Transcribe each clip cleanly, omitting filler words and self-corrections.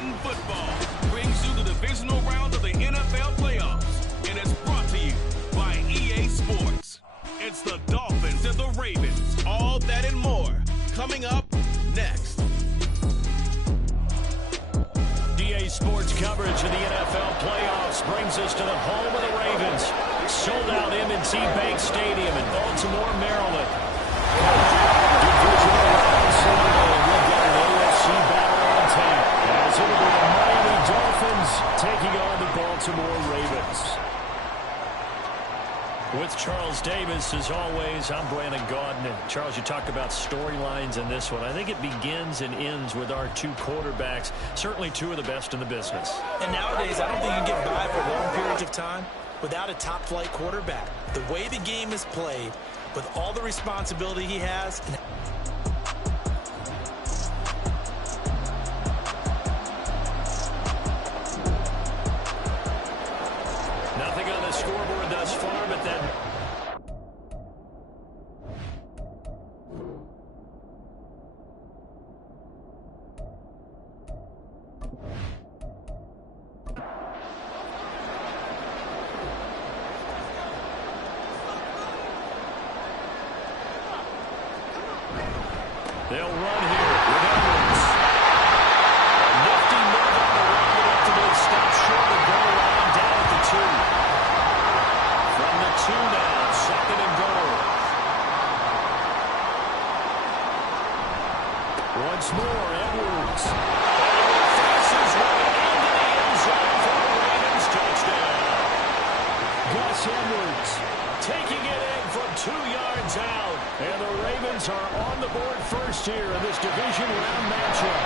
Madden football brings you the divisional round of the NFL playoffs, and it's brought to you by EA Sports. It's the Dolphins and the Ravens, all that and more, coming up next. EA Sports coverage of the NFL playoffs brings us to the home of the Ravens. Sold out M&T Bank Stadium in Baltimore, Maryland. Divisional round Sunday, we've got an AFC battle on tap, as it'll be the Miami Dolphins taking on the Baltimore Ravens. With Charles Davis, as always, I'm Brandon Gaudin. Charles, you talked about storylines in this one. I think it begins and ends with our two quarterbacks, certainly two of the best in the business. And nowadays, I don't think you can get by for long periods of time without a top-flight quarterback. The way the game is played, with all the responsibility he has. Nothing on the scoreboard thus far, but then they'll run here with Edwards. Nifty move on the run, but ultimately stopped short of goal line down at the 2. From the 2 now, second and goal. Once more, Edwards. Edwards faces right into the end zone for the Ravens touchdown. Gus Edwards taking it in from 2 yards out. And the Ravens are on the board first here in this division round matchup.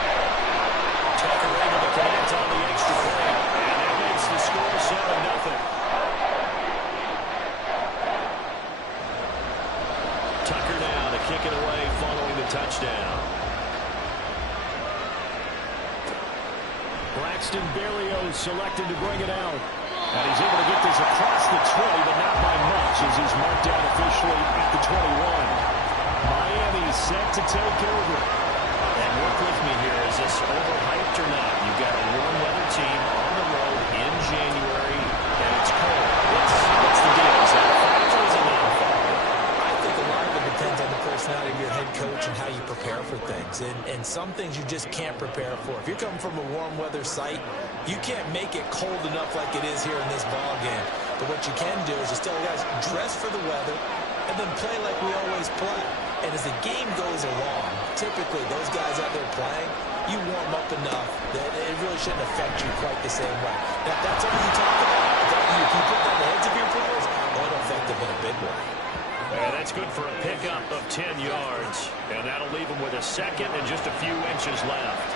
Tucker able to connect on the extra point. And that makes the score 7-0. Tucker now to kick it away following the touchdown. Braxton Berrios selected to bring it out. And he's able to get this across the 20, but not by much, as he's marked down officially at the 21. Miami set to take over. And work with me here. Is this overhyped or not? You've got a warm weather team on the road in January, and it's cold. What's the deal? Is that a factor or is it not a factor? I think a lot of it depends on the personality of your head coach and how you prepare for things. And some things you just can't prepare for. If you're coming from a warm weather site, you can't make it cold enough like it is here in this ball game. But what you can do is just tell guys, dress for the weather and then play like we always play. And as the game goes along, typically those guys out there playing, you warm up enough that it really shouldn't affect you quite the same way. Now, if that's something you talk about, if you put that in the heads of your players, well, it'll affect them in a big way. And that's good for a pickup of 10 yards. And that'll leave them with a second and just a few inches left.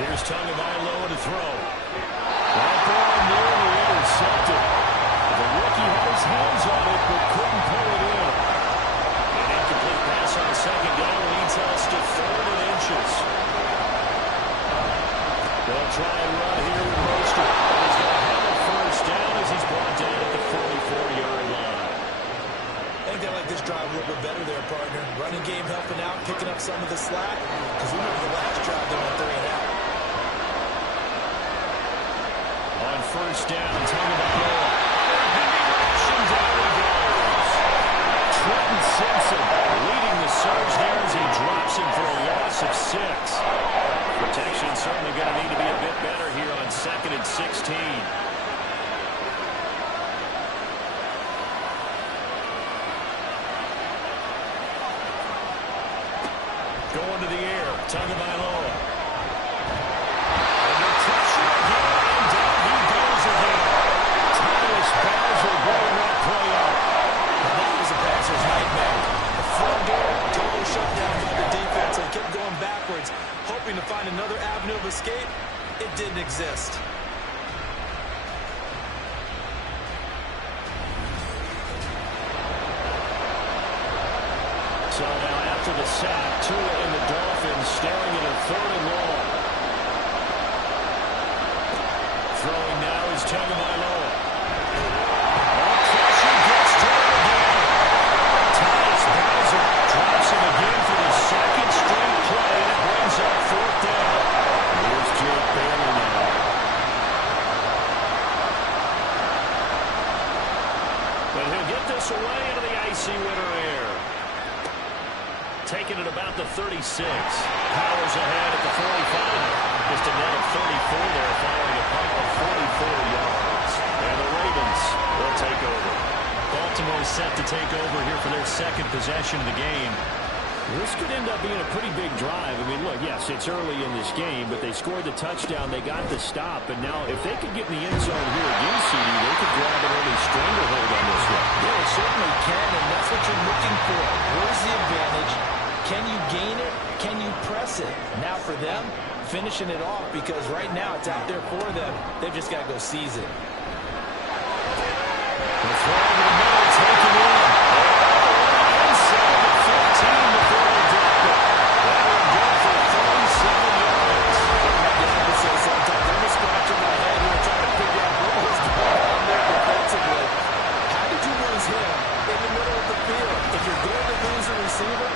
Here's Tagovailoa to throw. That ball nearly intercepted. The rookie had his hands on it, but couldn't pull it in. An incomplete pass on second down leads us to 3rd and inches. They'll try and run here with Mostert. He's going to have a first down as he's brought down at the 44-yard line. I think they like this drive a little bit better there, partner. Running game helping out, picking up some of the slack. Because remember the last drive, they went 3 and out. On first down, Tagovailoa. And down he goes. Trenton Simpson leading the surge there as he drops him for a loss of 6. Protection certainly going to need to be a bit better here on 2nd and 16. Going to the air, Tagovailoa. And the pressure again, and down he goes again. Tyus Bowser blowing that play up. And that was a passer's nightmare. The front door, total shutdown by the defense. They kept going backwards, hoping to find another avenue of escape. It didn't exist. So now after the sack, Tua and the Dolphins staring at a 3rd and long. Throwing now is Tagovailoa. Pressure gets to him again. Tyus Powers ahead at the 45. Just a net of 34 there following a punt of 44 yards. And the Ravens will take over. Baltimore is set to take over here for their second possession of the game. This could end up being a pretty big drive. I mean, look, yes, it's early in this game, but they scored the touchdown. They got the stop. And now if they could get in the end zone here again, CD, they could grab an early stranglehold on this one. Yeah, they certainly can, and that's what you're looking for. Where's the advantage? Can you gain it? Can you press it? Now for them, finishing it off, because right now it's out there for them. They've just got to go seize it. The throw over the middle, taken in. Inside the 15 before they drop it. That will go for 37 yards. I have to say sometimes I'm just scratching my head here trying to figure out what was going on there defensively. How did you lose him in the middle of the field? If you're going to lose a receiver,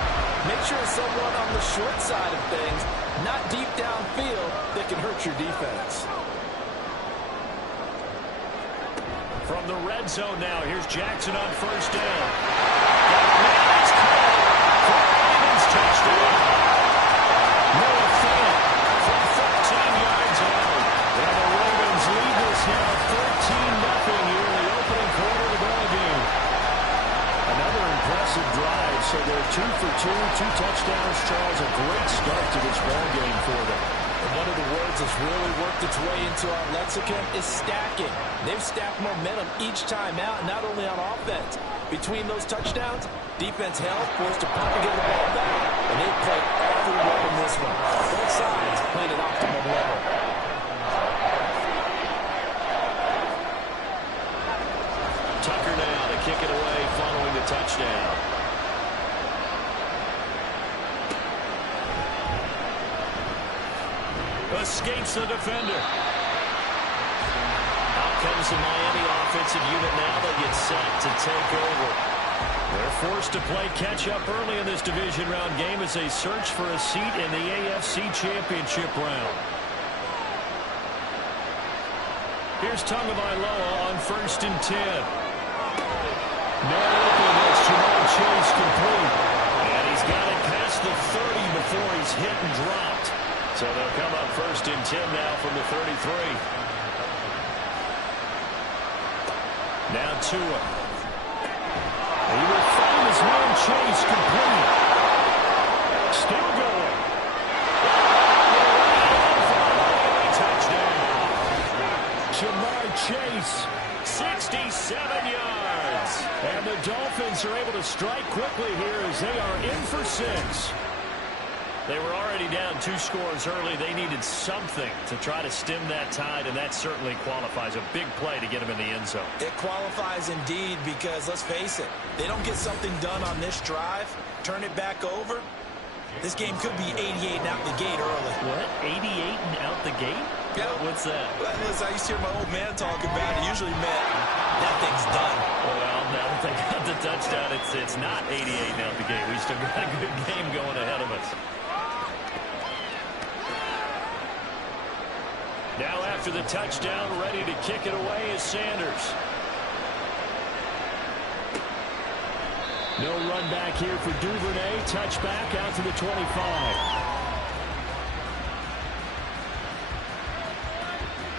make sure it's someone on the short side of things, not deep downfield, that can hurt your defense. From the red zone now, here's Jackson on first down. It's caught for a Ravens touchdown. Noah Fant from 13 yards out. And the Ravens lead this now 13-0 here in the opening quarter of the ball game. Another impressive drive, so they're 2 for 2, 2 touchdowns. Charles, a great start to this ball game for them. And one of the words that's really worked its way into our lexicon is stacking. They've stacked momentum each time out, not only on offense. Between those touchdowns, defense held, forced to punt to get the ball back, and they played every well in this one. Both sides played at optimum level. Tucker now to kick it away following the touchdown. Escapes the defender. Out comes the Miami offensive unit now. They get set to take over. They're forced to play catch-up early in this division round game as they search for a seat in the AFC Championship round. Here's Tagovailoa on 1st and 10. No open, that's Jamar Chase complete. And he's got it past the 30 before he's hit and dropped. So they'll come up 1st and 10 now from the 33. Now Tua. He will find his man Chase complete. Still going. Touchdown. Jamar Chase, 67 yards. And the Dolphins are able to strike quickly here as they are in for 6. They were already down 2 scores early. They needed something to try to stem that tide, and that certainly qualifies. A big play to get them in the end zone. It qualifies indeed because, let's face it, they don't get something done on this drive, turn it back over, this game could be 88 and out the gate early. What? 88 and out the gate? Yeah. What's that? Listen, I used to hear my old man talk about it. Usually meant that thing's done. Well, now that they got the touchdown, it's not 88 and out the gate. We still got a good game going ahead of us. Now after the touchdown, ready to kick it away is Sanders. No run back here for Duvernay. Touchback out to the 25.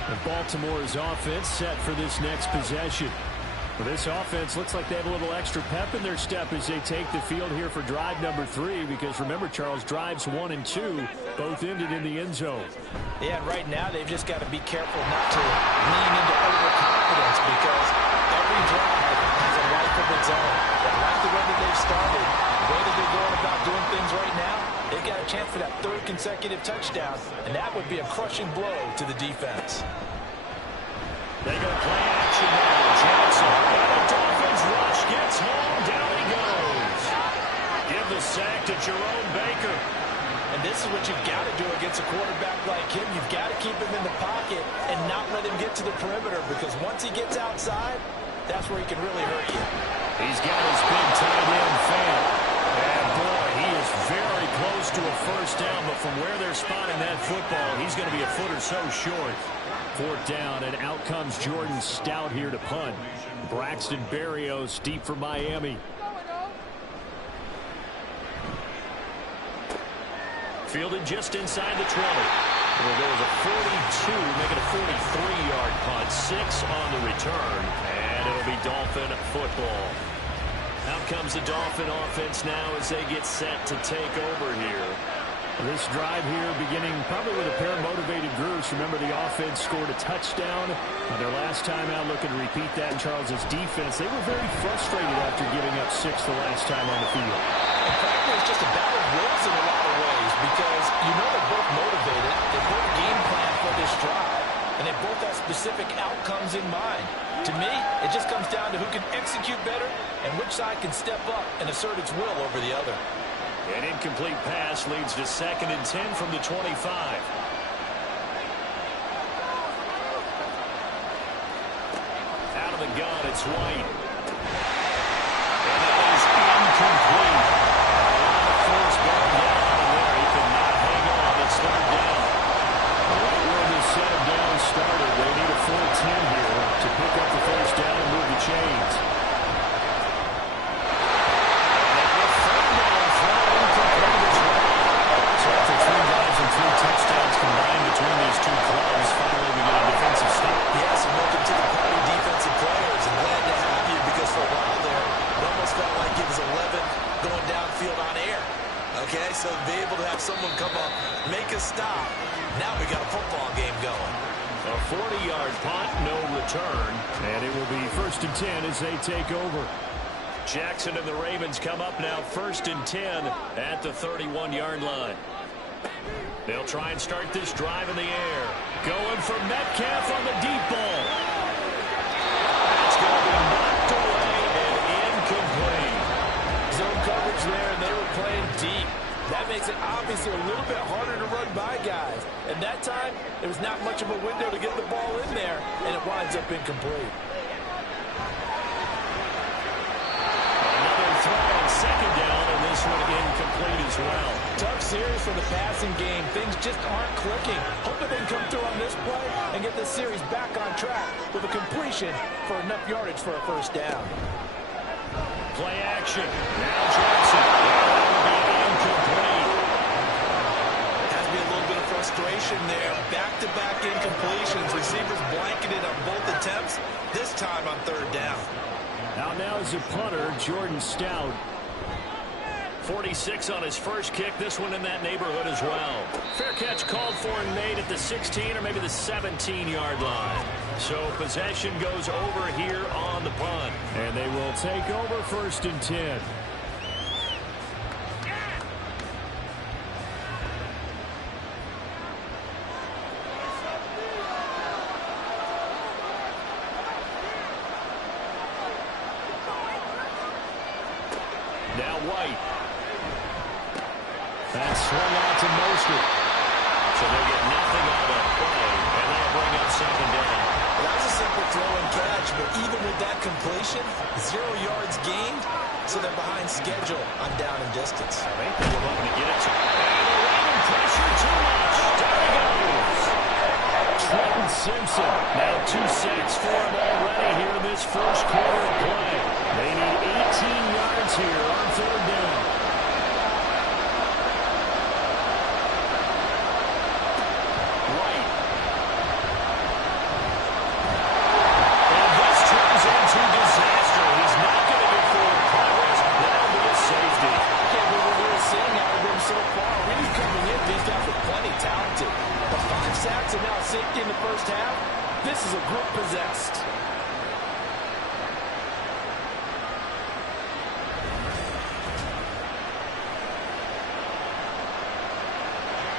And Baltimore's offense set for this next possession. Well, this offense looks like they have a little extra pep in their step as they take the field here for drive number 3. Because remember, Charles, drives 1 and 2 both ended in the end zone. Yeah, and right now they've just got to be careful not to lean into overconfidence because every drive has a life of its own. They like the way that they've started, the way that they're going about doing things right now. They've got a chance for that 3rd consecutive touchdown, and that would be a crushing blow to the defense. They go play action now. Johnson. And the Dolphins rush. Gets home. Down he goes. Give the sack to Jerome Baker. And this is what you've got to do against a quarterback like him. You've got to keep him in the pocket and not let him get to the perimeter because once he gets outside, that's where he can really hurt you. He's got his big tight end fan. And boy, he is very close to a first down, but from where they're spotting that football, he's going to be a foot or so short. 4th down, and out comes Jordan Stout here to punt. Braxton Berrios deep for Miami. Fielded just inside the 20. It'll go as a 42, make it a 43-yard punt. 6 on the return, and it'll be Dolphin football. Out comes the Dolphin offense now as they get set to take over here. This drive here beginning probably with a pair of motivated groups. Remember, the offense scored a touchdown on their last time out, looking to repeat that. In Charles's defense, they were very frustrated after giving up 6 the last time on the field. And frankly, it's just a battle of wills in a lot of ways because you know they're both motivated. They both game plan for this drive, and they both have specific outcomes in mind. To me, it just comes down to who can execute better and which side can step up and assert its will over the other. An incomplete pass leads to 2nd and 10 from the 25. Out of the gun, it's White. And that is incomplete. Force going down in there. He could not hang on. It's 3rd down. Right where this set of downs started, they need a full 10 here to pick up the 1st down and move the chains. Touchdowns combined between these two clubs. Finally, we get a defensive stop. Yes, and welcome to the party, defensive players. And glad to have you because for a while there, it almost felt like it was 11 going downfield on air. Okay, so to be able to have someone come up, make a stop, now we got a football game going. A 40-yard punt, no return. And it will be 1st and 10 as they take over. Jackson and the Ravens come up now 1st and 10 at the 31-yard line. They'll try and start this drive in the air. Going for Metcalf on the deep ball. That's going to be knocked away and incomplete. Zone coverage there, and they were playing deep. That makes it obviously a little bit harder to run by guys. And that time, there was not much of a window to get the ball in there, and it winds up incomplete. Another throw on 2nd down, and this one incomplete as well. Tough series for the passing game. Things just aren't clicking. Hoping they can come through on this play and get this series back on track with a completion for enough yardage for a 1st down. Play action. Now Jackson. That will be incomplete. Has to be a little bit of frustration there. Back-to-back incompletions. Receivers blanketed on both attempts. This time on 3rd down. Now is the punter, Jordan Stout. 46 on his first kick. This one in that neighborhood as well. Fair catch called for and made at the 16 or maybe the 17-yard line. So possession goes over here on the punt. And they will take over 1st and 10. Now White. That's swung out to Mostert. So they get nothing out of that play, and that'll bring up 2nd down. Well, that was a simple throw and catch, but even with that completion, 0 yards gained, so they're behind schedule on down and distance. I think they were looking to get it to. And the Raven pressure too much. Down he goes. Trenton Simpson. Now 2 sacks for him already here in this 1st quarter of play. They need 18 yards here on 3rd down. White. And this turns into disaster. He's not going to get forward progress. That'll be a safety. I can't believe what we're seeing out of them so far. Really coming in, these guys are plenty talented. But 5 sacks and now safety in the 1st half, this is a group possessed.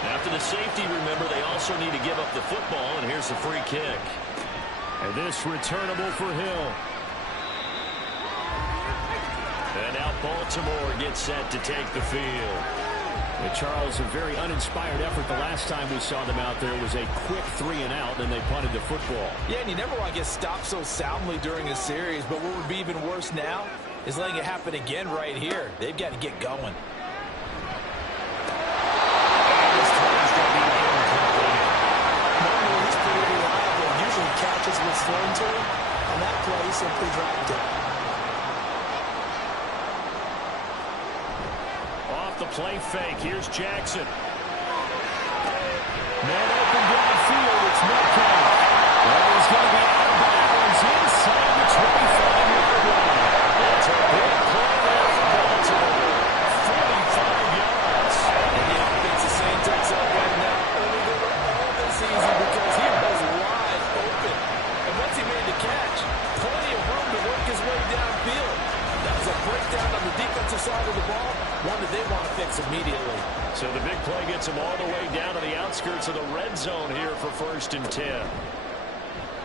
After the safety, remember, they also need to give up the football, and here's the free kick. And this returnable for Hill. And now Baltimore gets set to take the field. And Charles, a very uninspired effort. The last time we saw them out there was a quick 3-and-out, and they punted the football. Yeah, and you never want to get stopped so soundly during a series, but what would be even worse now is letting it happen again right here. They've got to get going. Catches was thrown to him, and that play simply dropped it. Off the play fake, here's Jackson. Man open downfield. It's Metcalf. And he's going to be out of bounds inside the 25-yard line. That's a big play there for Baltimore. 45 yards. And the offense is saying to itself right now, only they were all this easy because he was wide open. And once he made the catch, plenty of room to work his way downfield. That was a breakdown on the defensive side of the ball, one that they want to fix immediately. So the big play gets him all the way down to the outskirts of the red zone here for 1st and 10.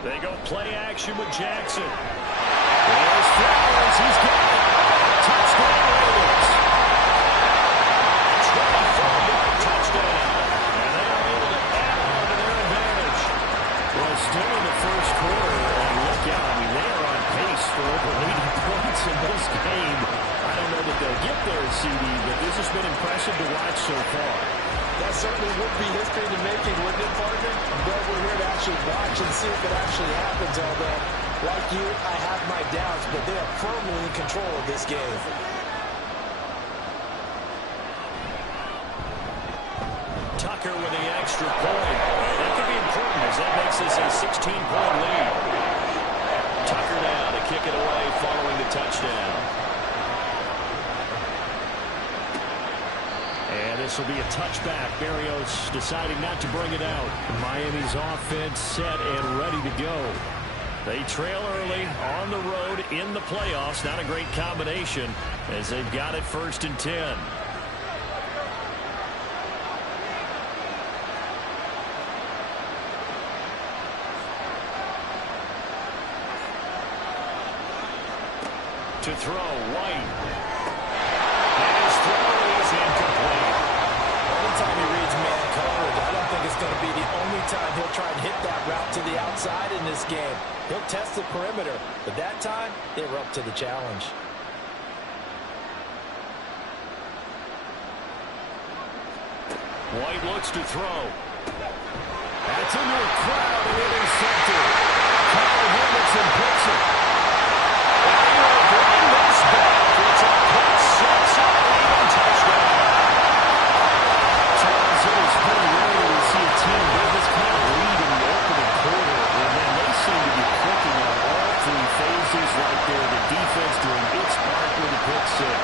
They go play action with Jackson. There's Flowers. He's got it. Touchdown Raiders. 24-yard touchdown. And they are able to add on to their advantage. Well, still in the first quarter, and look out, I mean, they are on pace for over 80 points in this game. I don't know that they'll get there, CD, but this has been impressive to watch so far. That certainly would be history in the making, wouldn't it, partner? But we're here to actually watch and see if it actually happens, although, like you, I have my doubts, but they are firmly in control of this game. Tucker with the extra point. That could be important as that makes this a 16-point lead. Tucker now to kick it away following the touchdown. And this will be a touchback. Berrios deciding not to bring it out. Miami's offense set and ready to go. They trail early on the road in the playoffs. Not a great combination as they've got it 1st and 10. To throw, White. And his throw is incomplete. Anytime he reads man coverage, I don't think it's going to be the only time he'll try and hit that route to the outside in this game. He'll test the perimeter, but that time, they were up to the challenge. White looks to throw. That's into a crowd and intercepted. Kyle Hamilton picks it. And he will bring this back. It's a pick six and touchdown. Charles, it is pretty rare to see a team get this kind of lead in the opening quarter. And then they seem to be clicking on all 3 phases right there. The defense doing its part with a pick six.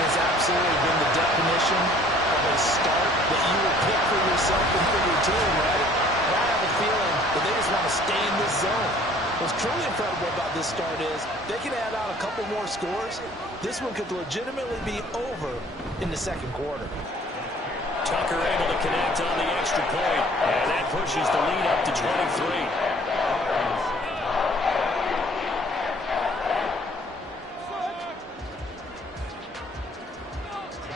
Has absolutely been the definition of a start that you would pick for yourself and for your team, right? And I have a feeling that they just want to stay in this zone. What's truly incredible about this start is they can add on a couple more scores. This one could legitimately be over in the second quarter. Tucker able to connect on the extra point, and that pushes the lead up to 23.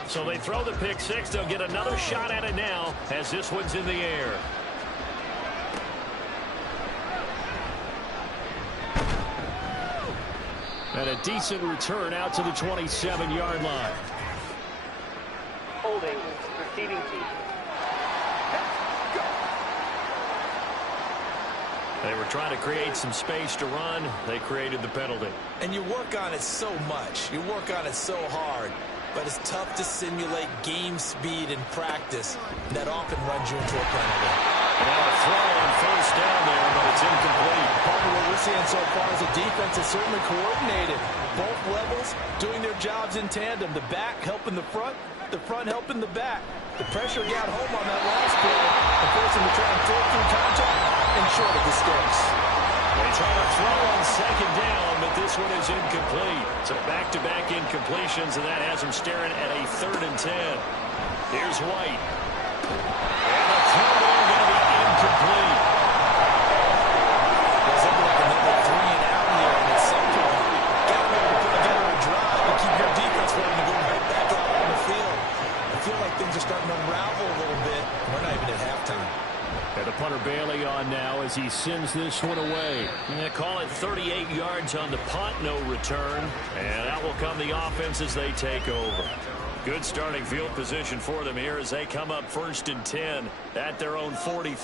So they throw the pick six. They'll get another shot at it now as this one's in the air. And a decent return out to the 27-yard line. Holding, receiving team. They were trying to create some space to run. They created the penalty. And you work on it so much. You work on it so hard. But it's tough to simulate game speed in practice. That often runs you into a penalty. Now a throw on first down there, but it's incomplete. Partner, what we're seeing so far is the defense is certainly coordinated. Both levels doing their jobs in tandem. The back helping the front helping the back. The pressure got home on that last play and forced him to try and throw through contact and short of the sticks. They try to throw on second down, but this one is incomplete. So back-to-back incompletions, and that has them staring at a 3rd and 10. Here's White. And the throw there going to be incomplete. There's like another 3 and out here, and at some point, got to be able to put together a drive and keep your defense ready to go right back out on the field. I feel like things are starting to unravel a little bit. We're not even at halftime. And the punter Bailey on now as he sends this one away. Yeah, call it 38 yards on the punt, no return. And out will come the offense as they take over. Good starting field position for them here as they come up 1st and 10 at their own 43.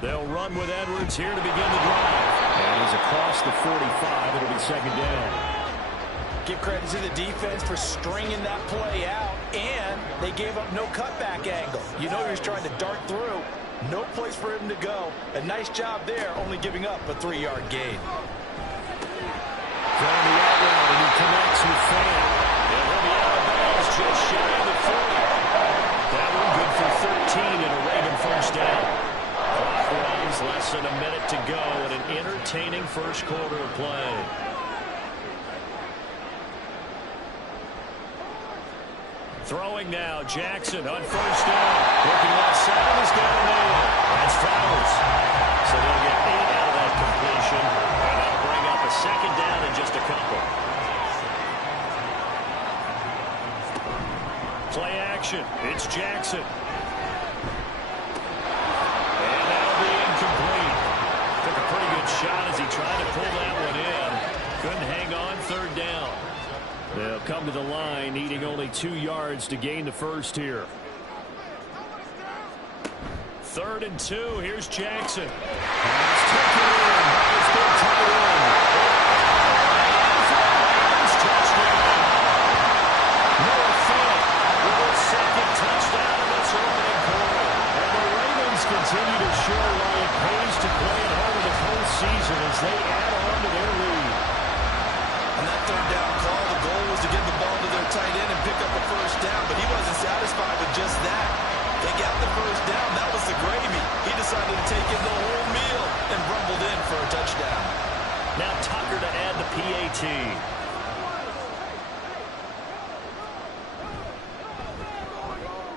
They'll run with Edwards here to begin the drive. And he's across the 45. It'll be second down. Give credit to the defense for stringing that play out and They gave up no cutback angle. You know he was trying to dart through. No place for him to go. A nice job there, only giving up a 3-yard gain. Throwing the out route, and he connects with Fan. And he'll be out of bounds just shy of the 40. That one good for 13 and a Raven first down. Clock runs, less than a minute to go in an entertaining first quarter of play. Throwing now, Jackson on first down. Looking left side, he's got a nail. That's Flowers. So they'll get 8 out of that completion. And that'll bring up a second down in just a couple. Play action. It's Jackson. And that'll be incomplete. Took a pretty good shot as he tried to pull that one in. Couldn't hang on, third down. They'll come to the line, needing only 2 yards to gain the first here. 3rd and 2. Here's Jackson. It's taken in. It's been tight end. Touchdown. Noah Fant with his second touchdown in this opening quarter. And the Ravens continue to show why it pays to play at home in the postseason as they add on to their lead. On that third down call, the goal was to get the ball to their tight end and pick up a first down, but he wasn't satisfied with just that. They got the first down. That was the gravy. He decided to take in the whole meal and rumbled in for a touchdown. Now Tucker to add the PAT.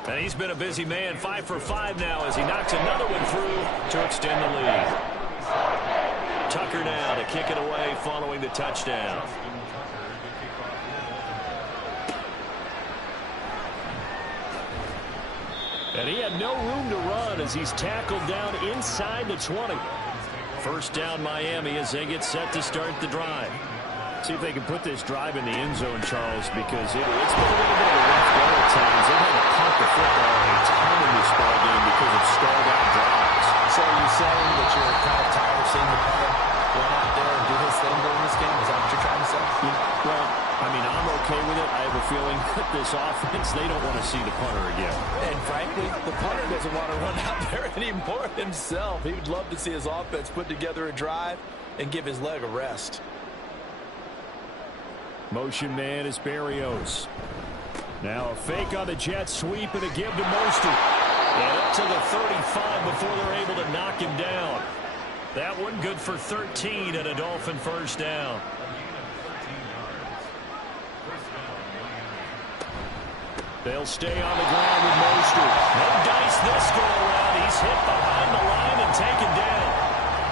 And he's been a busy man, 5 for 5 now as he knocks another one through to extend the lead. Tucker now to kick it away following the touchdown. And he had no room to run as he's tackled down inside the 20. First down Miami as they get set to start the drive. See if they can put this drive in the end zone, Charles, because it's been a little bit of a rough go at times. They've had to punt the football a ton in this ball game because of stalled out drives. So are you saying that you're kind of tired of seeing the punter run out there and do his thing during this game? Is that what you're trying to say? Well, I mean, I'm okay with it. I have a feeling that this offense, they don't want to see the punter again. And frankly, the punter doesn't want to run out there anymore himself. He would love to see his offense put together a drive and give his leg a rest. Motion man is Berrios. Now a fake on the jet sweep and a give to Mostert. And up to the 35 before they're able to knock him down. That one good for 13 and a Dolphin first down. They'll stay on the ground with Mostert. No dice this go around. He's hit behind the line and taken down.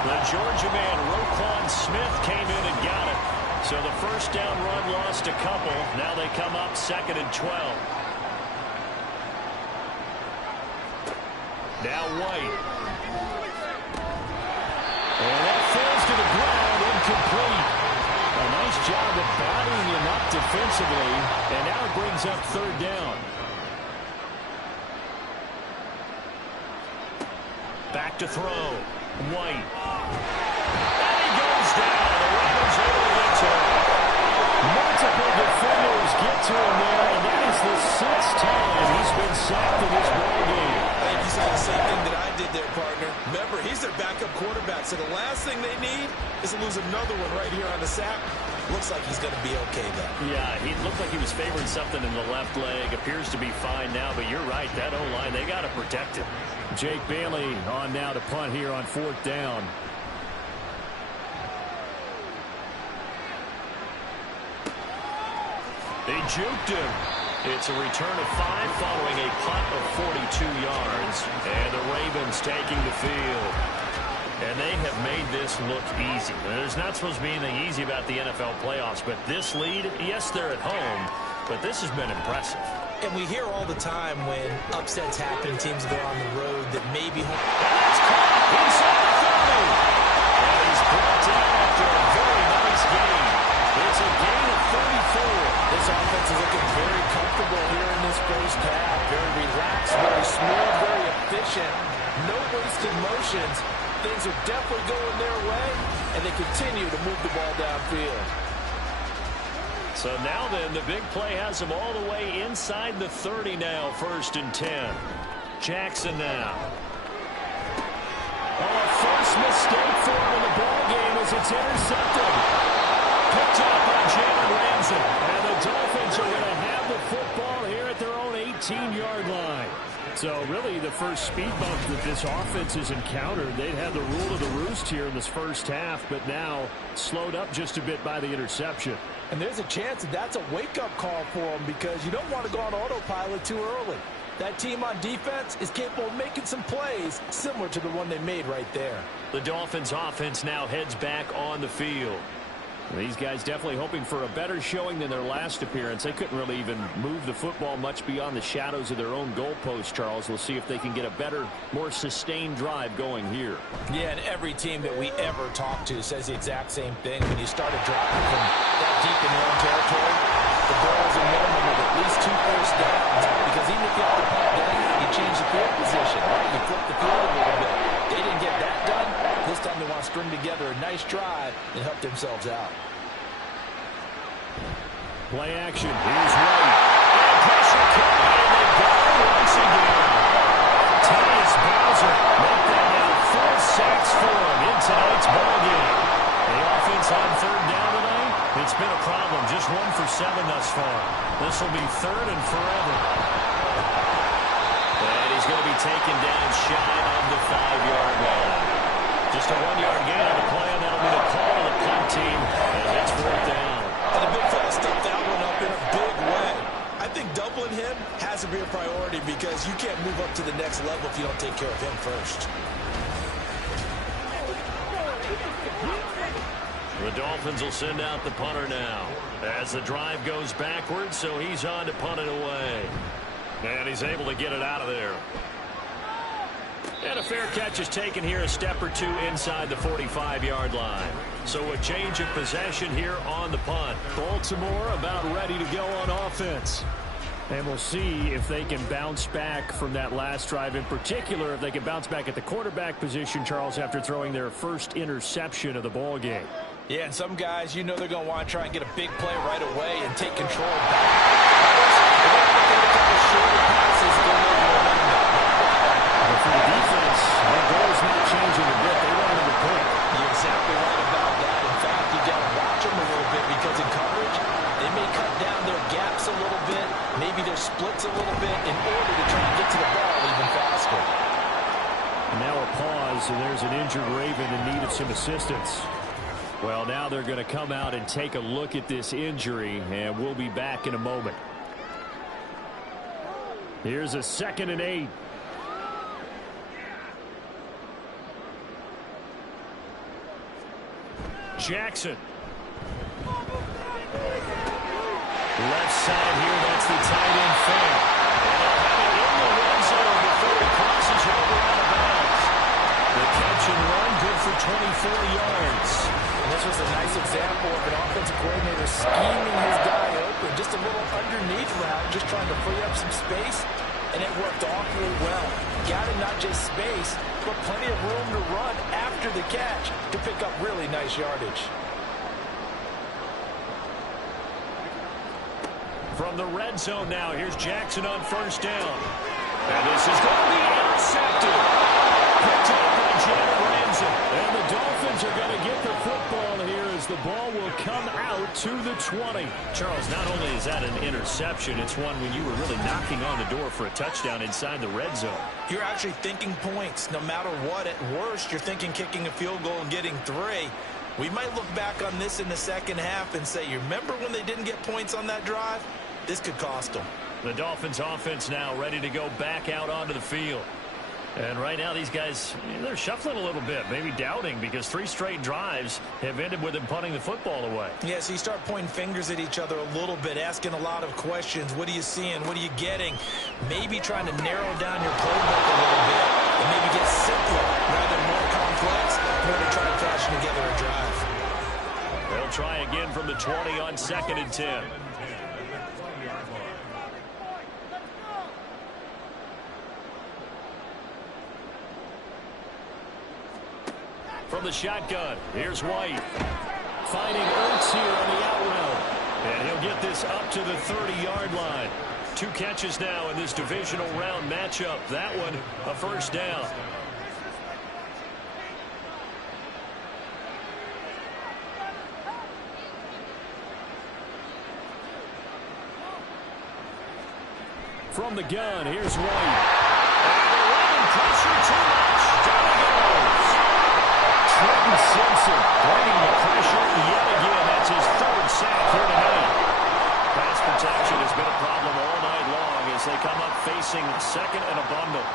The Georgia man, Roquan Smith, came in and got it. So the first down run lost a couple. Now they come up 2nd and 12. Now White. And that falls to the ground, incomplete. A nice job of battering him up defensively. And now it brings up 3rd down. Back to throw. White. And he goes down. The Ravens able to get to him. Multiple defenders get to him there, and that is the 6th time he's been sacked in this ballgame. I think you saw the same thing that I did there, partner. Remember, he's their backup quarterback, so the last thing they need is to lose another one right here on the sack. Looks like he's going to be okay, though. Yeah, he looked like he was favoring something in the left leg. Appears to be fine now, but you're right. That O-line, they got to protect him. Jake Bailey on now to punt here on 4th down. They juked him. It's a return of 5 following a punt of 42 yards. And the Ravens taking the field. And they have made this look easy. There's not supposed to be anything easy about the NFL playoffs, but this lead, yes, they're at home, but this has been impressive. And we hear all the time when upsets happen, teams go on the road that maybe... And that's caught inside the 30. And he's brought down after a very nice game. It's a gain of 34. This offense is looking very comfortable here in this first half. Very relaxed, very smooth, very efficient. No wasted motions. Things are definitely going their way, and they continue to move the ball downfield. So now then, the big play has him all the way inside the 30 now, 1st and 10. Jackson now. Oh, first mistake for him in the ball game as it's intercepted. Picked up by Jalen Ramsey. And the Dolphins are going to have the football here at their own 18-yard line. So really the first speed bump that this offense has encountered. They'd had the rule of the roost here in this first half, but now slowed up just a bit by the interception. And there's a chance that that's a wake-up call for them because you don't want to go on autopilot too early. That team on defense is capable of making some plays similar to the one they made right there. The Dolphins offense now heads back on the field. These guys definitely hoping for a better showing than their last appearance. They couldn't really even move the football much beyond the shadows of their own goalpost, Charles. We'll see if they can get a better, more sustained drive going here. Yeah, and every team that we ever talk to says the exact same thing. When you start a drive from that deep in your own territory, the goal is a minimum of at least 2 first downs. Because even if you have to punt down, you change the field position, right? You flip the field a little bit. They didn't get that done. This time they want to string together a nice drive and help themselves out. Play action. Here's White. And pressure coming, and they go once again. Tyus Bowser make that now 4 sacks for him in tonight's ballgame. The offense on 3rd down tonight, it's been a problem. Just 1 for 7 thus far. This will be 3rd and forever. And he's going to be taken down shy of the 5-yard line. Just a 1-yard gain on the play, and that'll be the call of the punt team as it's 4th down. And the big fella stepped that one up in a big way. I think doubling him has to be a priority because you can't move up to the next level if you don't take care of him first. The Dolphins will send out the punter now as the drive goes backwards, so he's on to punt it away. And he's able to get it out of there. And a fair catch is taken here a step or 2 inside the 45-yard line. So a change of possession here on the punt. Baltimore about ready to go on offense. And we'll see if they can bounce back from that last drive. In particular, if they can bounce back at the quarterback position, Charles, after throwing their first interception of the ball game. Yeah, and some guys, you know they're going to want to try and get a big play right away and take control back. But for the defense, their goal is not changing a bit. They want another point. You're exactly right about that. In fact, you got to watch them a little bit because in coverage, they may cut down their gaps a little bit, maybe their splits a little bit in order to try and get to the ball even faster. And now a pause, and there's an injured Raven in need of some assistance. Well, now they're going to come out and take a look at this injury, and we'll be back in a moment. Here's a 2nd and 8. Jackson. Left side here, that's the tight end fake. In the red zone before he crosses over out of bounds. The catch and run, good for 24 yards. And this was a nice example of an offensive coordinator scheming his guy open. Just a little underneath route, just trying to free up some space, and it worked awfully well. Got him not just space, but plenty of room to run after the catch to pick up really nice yardage. From the red zone now, here's Jackson on 1st down. And this is going to be intercepted. Picked up by Jalen Ramsey. And the Dolphins are going to get the football here as the ball will come out to the 20. Charles, not only is that an interception, it's one when you were really knocking on the door for a touchdown inside the red zone. You're actually thinking points. No matter what, at worst, you're thinking kicking a field goal and getting 3. We might look back on this in the second half and say, you remember when they didn't get points on that drive? This could cost them. The Dolphins offense now ready to go back out onto the field. And right now these guys, they're shuffling a little bit, maybe doubting, because 3 straight drives have ended with them punting the football away. Yeah, so you start pointing fingers at each other a little bit, asking a lot of questions. What are you seeing? What are you getting? Maybe trying to narrow down your playbook a little bit and maybe get simpler rather than more complex in order to try to fashion together a drive. They'll try again from the 20 on 2nd and 10. From the shotgun, here's White. Finding Ertz here on the out route. And he'll get this up to the 30-yard line. 2 catches now in this divisional round matchup. That one, a first down. From the gun, here's White. And they're running pressure too much. Down he goes. Trenton Simpson bringing the pressure yet again. That's his 3rd sack here tonight. Pass protection has been a problem all night long as they come up facing 2nd and a bundle.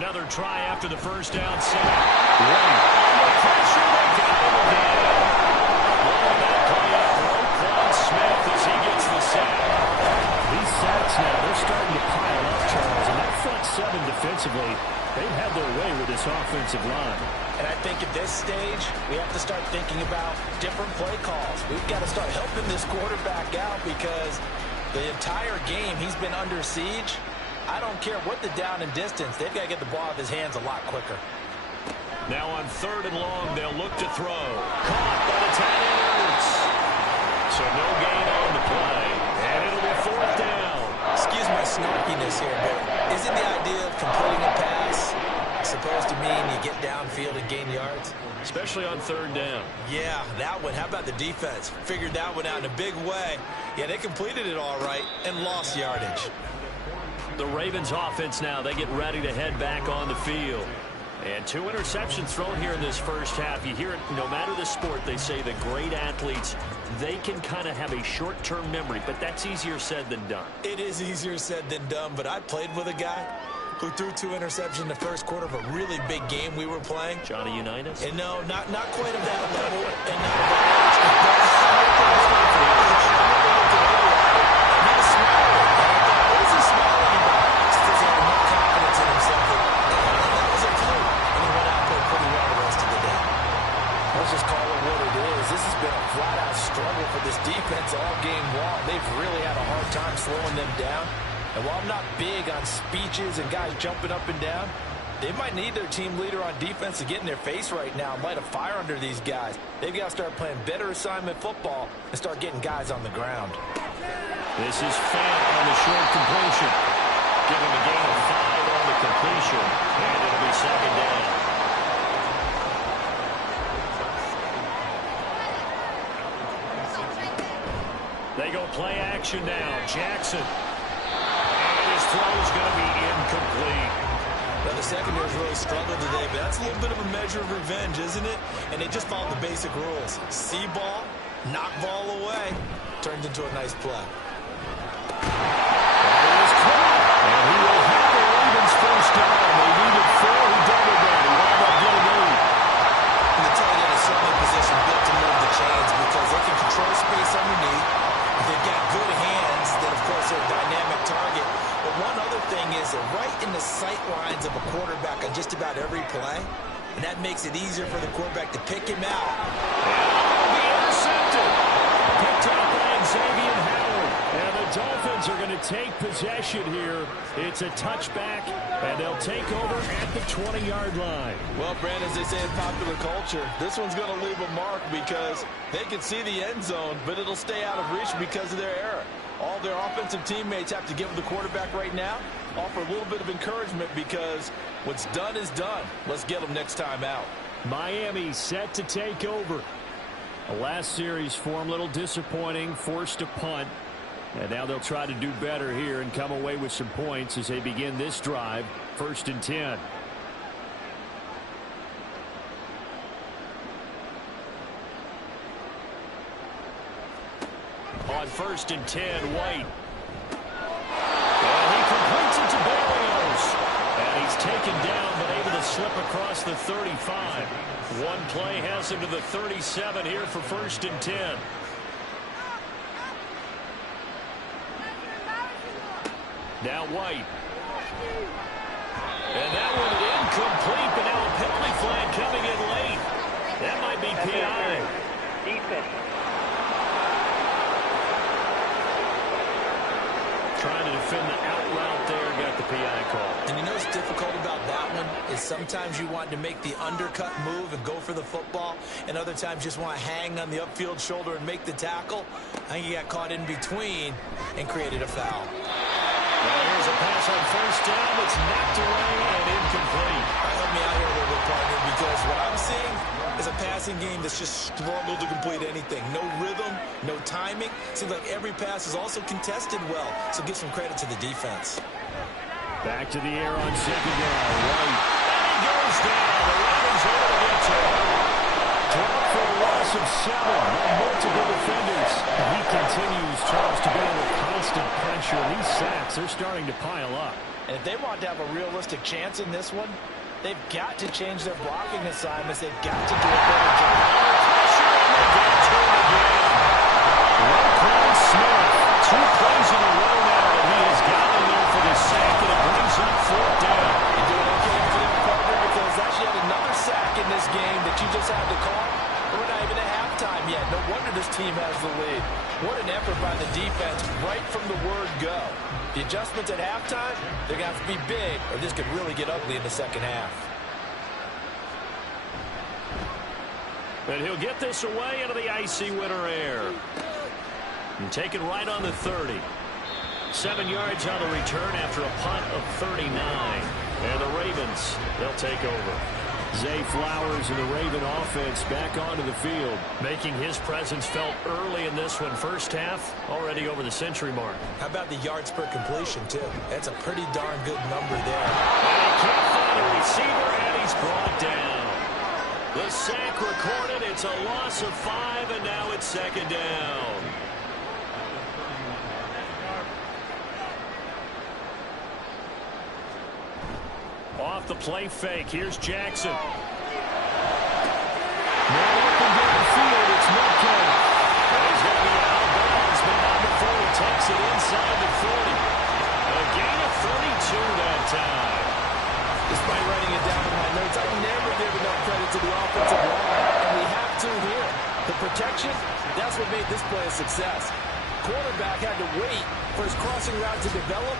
Another try after the first down sack. White under pressure. They got him again. Blowing that play up. Roquan Smith as he gets the sack. These sacks now, they're starting to pile up, Charles. And that front 7 defensively, they've had their way with this offensive line. And I think at this stage, we have to start thinking about different play calls. We've got to start helping this quarterback out because the entire game he's been under siege. I don't care what the down and distance. They've got to get the ball out of his hands a lot quicker. Now on 3rd and long, they'll look to throw. Caught by the tight end. So no gain on the play. And it'll be 4th down. Excuse my snarkiness here, but isn't the idea of completing a pass supposed to mean you get downfield and gain yards? Especially on 3rd down. Yeah, that one. How about the defense? Figured that one out in a big way. Yeah, they completed it all right and lost yardage. The Ravens offense now, they get ready to head back on the field. And 2 interceptions thrown here in this first half. You hear it, no matter the sport, they say the great athletes, they can kind of have a short-term memory, but that's easier said than done. It is easier said than done, but I played with a guy who threw 2 interceptions in the first quarter of a really big game we were playing. Johnny Unitas? And no, not quite of that level. And let's just call it what it is. This has been a flat-out struggle for this defense all game long. They've really had a hard time slowing them down. And while I'm not big on speeches and guys jumping up and down, they might need their team leader on defense to get in their face right now and light a fire under these guys. They've got to start playing better assignment football and start getting guys on the ground. This is Fant on the short completion. Giving the gain of 5 on the completion. And it'll be 2nd down. They go play action now. Jackson. And his throw is going to be incomplete. Well, the secondary's really struggled today, but that's a little bit of a measure of revenge, isn't it? And they just followed the basic rules. See ball, knock ball away. Turns into a nice play. That is caught. And he will have the Ravens first down. They needed 4. He doubled that. He wound up getting 8. And the tight end is certainly in position built to move the chains because they can control space underneath. They've got good hands, then of course they're a dynamic target. But one other thing is they're right in the sight lines of a quarterback on just about every play. And that makes it easier for the quarterback to pick him out. And be intercepted. Picked up by Xavier Howard. And the Dolphins are going to take possession here. It's a touchback, and they'll take over at the 20-yard line. Well, Brandon, as they say in popular culture, this one's going to leave a mark because they can see the end zone, but it'll stay out of reach because of their error. All their offensive teammates have to give the quarterback right now, offer a little bit of encouragement because what's done is done. Let's get them next time out. Miami set to take over. The last series for them, a little disappointing, forced a punt. And now they'll try to do better here and come away with some points as they begin this drive. 1st and 10. On 1st and 10, White. And he completes it to Berrios. And he's taken down but able to slip across the 35. One play has him to the 37 here for 1st and 10. Now White. And that one incomplete, but now a penalty flag coming in late. That might be PI. Defense. Trying to defend the out route there, got the PI call. And you know what's difficult about that one? is sometimes you want to make the undercut move and go for the football, and other times just want to hang on the upfield shoulder and make the tackle. I think he got caught in between and created a foul. Well, here's a pass on first down. It's knocked away and incomplete. Help me out here a little bit, partner, because what I'm seeing is a passing game that's just struggled to complete anything. No rhythm, no timing. Seems like every pass is also contested well, so give some credit to the defense. Back to the air on second down. Right. And he goes down. The Ravens able to get to him. Dropped for a loss of 7. Multiple defenders. And he continues, Charles, to be under constant pressure. And these sacks, they're starting to pile up. And if they want to have a realistic chance in this one, they've got to change their blocking assignments. They've got to do a better job. Pressure, and they get to him again. Roquan Smith, 2 plays in a row now that he has gotten there for the sack, and it brings up 4th down. You're doing okay for them, partner, because that's yet another sack in this game that you just had to call. We're not even at halftime yet. No wonder this team has the lead. What an effort by the defense right from the word go. The adjustments at halftime, they're going to have to be big, or this could really get ugly in the second half. And he'll get this away into the icy winter air. And take it right on the 30. 7 yards on the return after a punt of 39. And the Ravens, they'll take over. Zay Flowers and the Raven offense back onto the field, making his presence felt early in this one. First half, already over the century mark. How about the yards per completion, too? That's a pretty darn good number there. And he can't find a receiver, and he's brought down. The sack recorded. It's a loss of 5, and now it's second down. Off the play fake. Here's Jackson. Now looking downfield, it's Metcalf. And he's going to be out of bounds, but not before he takes it inside the 40. A gain of 32 that time. Despite writing it down in my notes, I never give enough credit to the offensive line, and we have to here. The protection, that's what made this play a success. Quarterback had to wait for his crossing route to develop,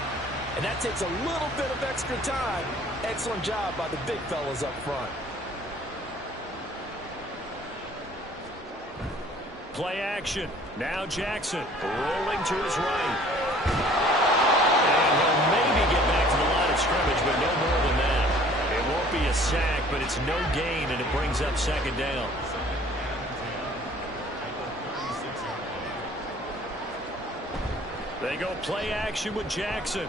and that takes a little bit of extra time. Excellent job by the big fellas up front. Play action. Now Jackson rolling to his right. And he'll maybe get back to the line of scrimmage, but no more than that. It won't be a sack, but it's no gain, and it brings up second down. They go play action with Jackson.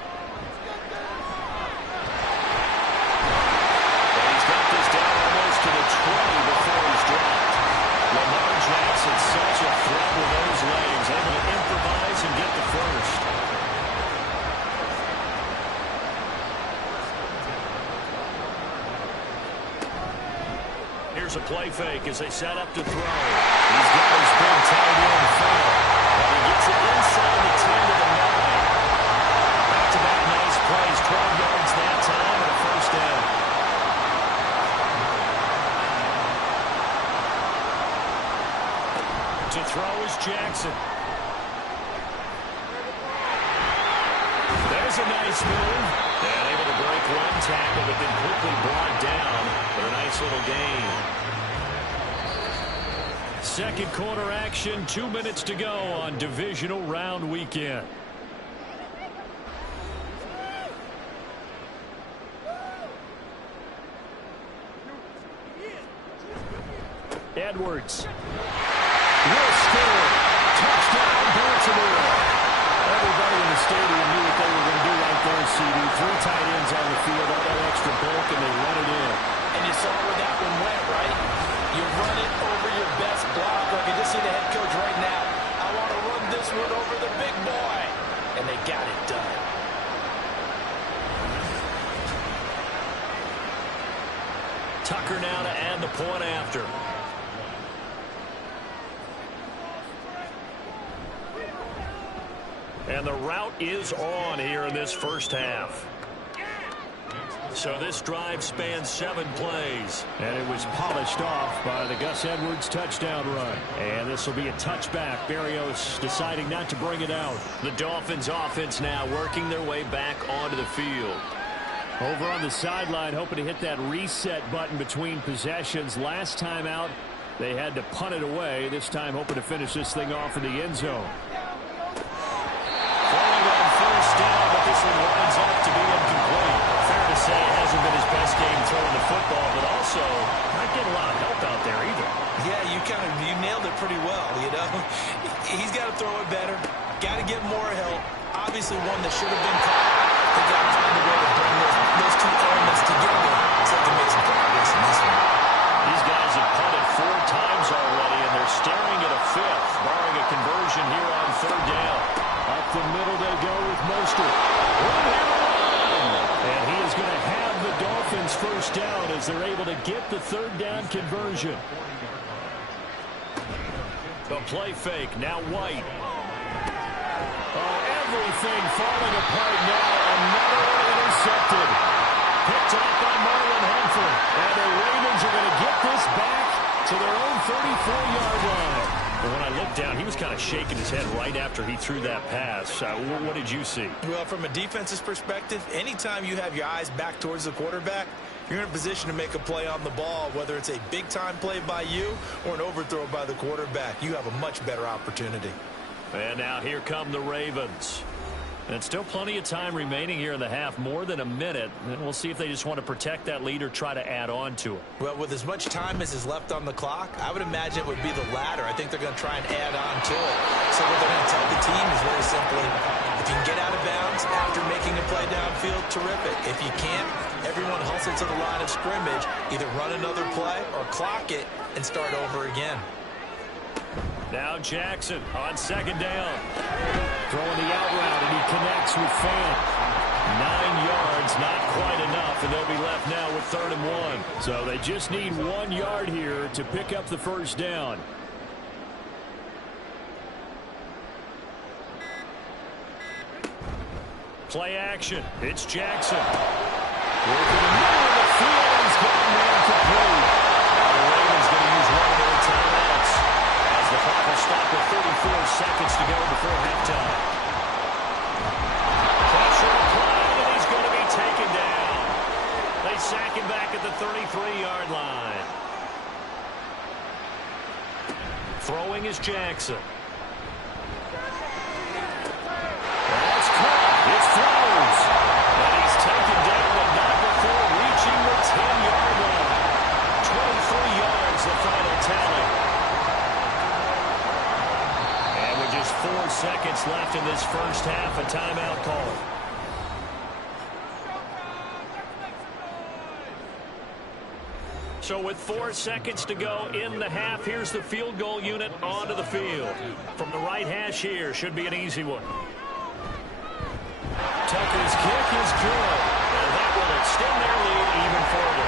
To the 20 before he's dropped. Lamar Jackson, such a threat with those legs, able to improvise and get the first. Here's a play fake as they set up to throw. He's got his big tight end full. And he gets it inside the 10 to the 9. Back-to-back nice plays, 12 yards that time, and a first down. To throw is Jackson. There's a nice move. And able to break one tackle, but then quickly brought down for a nice little gain. Second quarter action, 2 minutes to go on divisional round weekend. Edwards. Will score. Touchdown, Baltimore. Everybody in the stadium knew what they were going to do right there, CD. 3 tight ends on the field, all that extra bulk, and they run it in. And you saw where that one went, right? You run it over your best blocker. I can just see the head coach right now. I want to run this one over the big boy. And they got it done. Tucker now to add the point after. And the route is on here in this first half. So this drive spans 7 plays. And it was polished off by the Gus Edwards touchdown run. And this will be a touchback. Berrios deciding not to bring it out. The Dolphins offense now working their way back onto the field. Over on the sideline, hoping to hit that reset button between possessions. Last time out, they had to punt it away. This time, hoping to finish this thing off in the end zone. Falling on first down, but this one winds up to be incomplete. Fair to say it hasn't been his best game throwing the football, but also not getting a lot of help out there either. Yeah, you nailed it pretty well, you know. He's got to throw it better. Got to get more help. Obviously one that should have been caught. They got to find a way to bring those two elements together so they can make some progress in this one. These guys have punted 4 times already, and they're staring at a 5th, barring a conversion here on 3rd down. Up the middle they go with Mostert. And he is going to have the Dolphins first down as they're able to get the 3rd down conversion. The play fake, now White. Oh, everything falling apart now. Another one intercepted. Picked up by Marlon Humphrey. And the Ravens are going to get this back to their own 34-yard line. But when I looked down, he was kind of shaking his head right after he threw that pass. What did you see? Well, from a defense's perspective, anytime you have your eyes back towards the quarterback, you're in a position to make a play on the ball, whether it's a big-time play by you or an overthrow by the quarterback. You have a much better opportunity. And now here come the Ravens. And still plenty of time remaining here in the half, more than a minute. And we'll see if they just want to protect that lead or try to add on to it. Well, with as much time as is left on the clock, I would imagine it would be the latter. I think they're going to try and add on to it. So what they're going to tell the team is very simply, if you can get out of bounds after making a play downfield, terrific. If you can't, everyone hustle to the line of scrimmage, either run another play or clock it and start over again. Now Jackson on 2nd down. Throwing the out route, and he connects with Fant. 9 yards, not quite enough, and they'll be left now with 3rd and 1. So they just need 1 yard here to pick up the first down. Play action. It's Jackson. Working the middle of the field. He's got a man complete. The Ravens going to use one of their timeouts as the clock will stop with 34 seconds to go before halftime. Pressure applied, and he's going to be taken down. They sack him back at the 33-yard line. Throwing is Jackson. That's caught. It's throws. And he's taken down, but not before reaching the 10-yard line. 23 yards, the final tally. And with just 4 seconds left in this first half, a timeout call. So with 4 seconds to go in the half, here's the field goal unit onto the field. From the right hash here, should be an easy one. Tucker's kick is good, and that will extend their lead even further.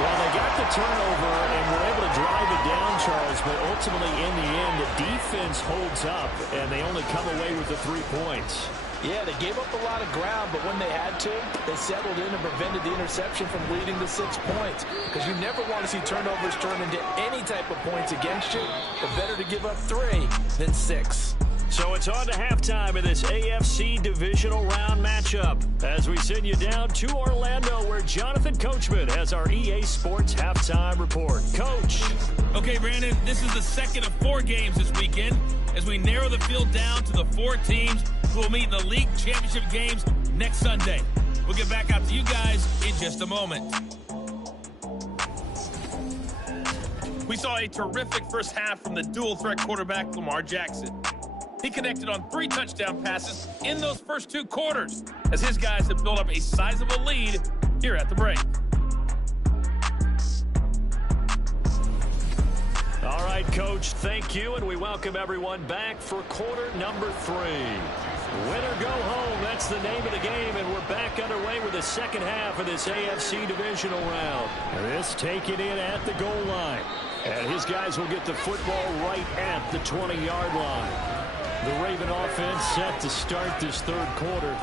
Well, they got the turnover and were able to drive it down, Charles, but ultimately in the end, the defense holds up, and they only come away with the 3 points. Yeah, they gave up a lot of ground, but when they had to, they settled in and prevented the interception from leading to 6 points. Because you never want to see turnovers turn into any type of points against you, but better to give up 3 than 6. So it's on to halftime in this AFC divisional round matchup as we send you down to Orlando where Jonathan Coachman has our EA Sports halftime report. Coach. Okay, Brandon, this is the second of 4 games this weekend as we narrow the field down to the 4 teams who will meet in the league championship games next Sunday. We'll get back out to you guys in just a moment. We saw a terrific first half from the dual-threat quarterback Lamar Jackson. He connected on 3 touchdown passes in those first 2 quarters as his guys have built up a sizable lead here at the break. All right, Coach, thank you, and we welcome everyone back for quarter number 3. Win or go home, that's the name of the game, and we're back underway with the second half of this AFC divisional round. This taken in at the goal line, and his guys will get the football right at the 20-yard line. The Raven offense set to start this 3rd quarter.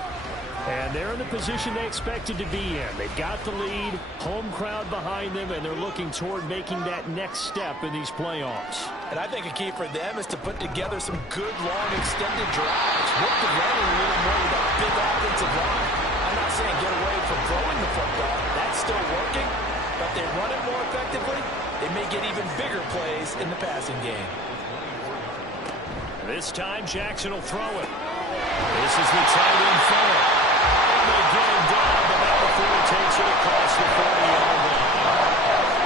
And they're in the position they expected to be in. They've got the lead, home crowd behind them, and they're looking toward making that next step in these playoffs. And I think a key for them is to put together some good, long, extended drives. Work the running a little more with that big offensive line. I'm not saying get away from throwing the football. That's still working, but they run it more effectively. They may get even bigger plays in the passing game. This time, Jackson will throw it. This is the tight end throw. And they get him down, but not before he takes it across the 40-yard line.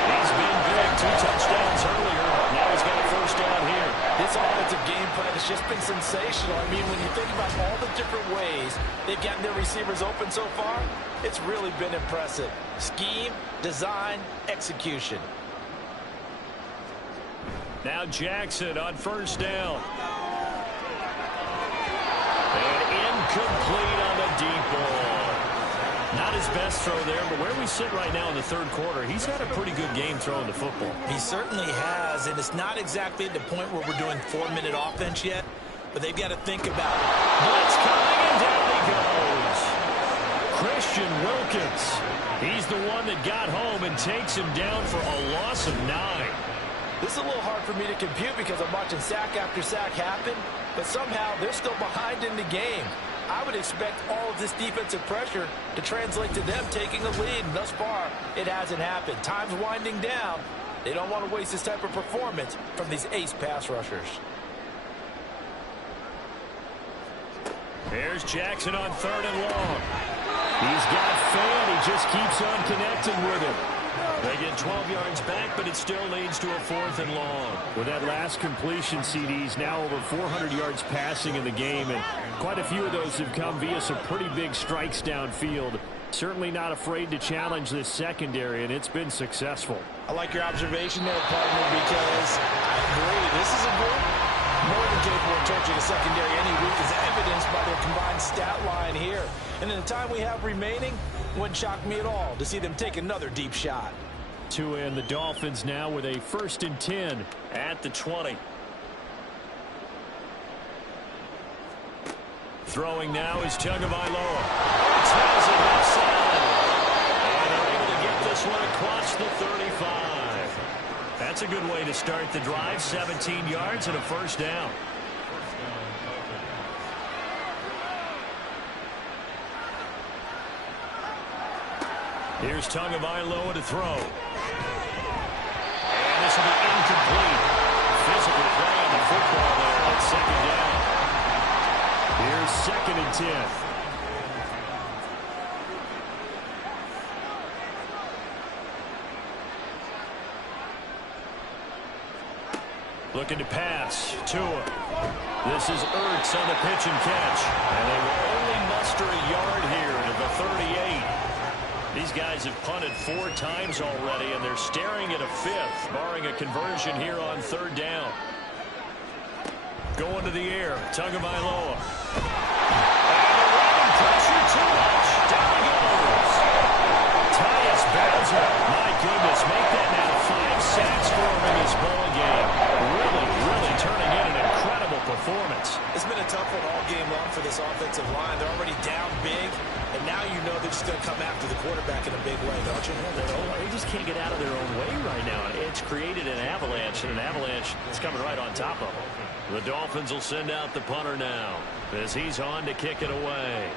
He's been big, 2 touchdowns earlier. Now he's got a first down here. This offensive game plan has just been sensational. I mean, when you think about all the different ways they've gotten their receivers open so far, it's really been impressive. Scheme, design, execution. Now Jackson on first down. And incomplete on the deep ball. Not his best throw there, but where we sit right now in the third quarter, he's had a pretty good game throwing the football. He certainly has, and it's not exactly at the point where we're doing 4-minute offense yet, but they've got to think about it. Blitz coming, and down he goes. Christian Wilkins. He's the one that got home and takes him down for a loss of 9. This is a little hard for me to compute because I'm watching sack after sack happen, but somehow they're still behind in the game. I would expect all of this defensive pressure to translate to them taking a lead, and thus far, it hasn't happened. Time's winding down. They don't want to waste this type of performance from these ace pass rushers. Here's Jackson on 3rd and long. He's got Fan. He just keeps on connecting with him. They get 12 yards back, but it still leads to a 4th and long. With that last completion, CD's now over 400 yards passing in the game, and quite a few of those have come via some pretty big strikes downfield. Certainly not afraid to challenge this secondary, and it's been successful. I like your observation there, partner, because I agree. This is a group more than capable of torching the secondary any week, as evidenced by their combined stat line here. And in the time we have remaining, wouldn't shock me at all to see them take another deep shot. And the Dolphins now with a 1st and 10 at the 20. Throwing now is Tagovailoa. Tells it outside. And they're able to get this one across the 35. That's a good way to start the drive. 17 yards and a first down. Here's Tagovailoa to throw. And this will be incomplete. Physical play on the football there on 2nd down. Here's 2nd and 10. Looking to pass. Tua. This is Ertz on the pitch and catch. And they will only muster a yard here to the 38. These guys have punted 4 times already, and they're staring at a 5th, barring a conversion here on 3rd down. Going to the air, Tagovailoa. And running pressure too much. Down he goes. Tyus Bowser. My goodness, make that now 5 sacks for him in this ball game. Really turning in an incredible performance. It's been a tough one all game long for this offensive line. They're already down big, and now you know they're just going to come after the quarterback in a big way, don't you? They just can't get out of their own way right now. It's created an avalanche, and an avalanche is coming right on top of them. The Dolphins will send out the punter now as he's on to kick it away.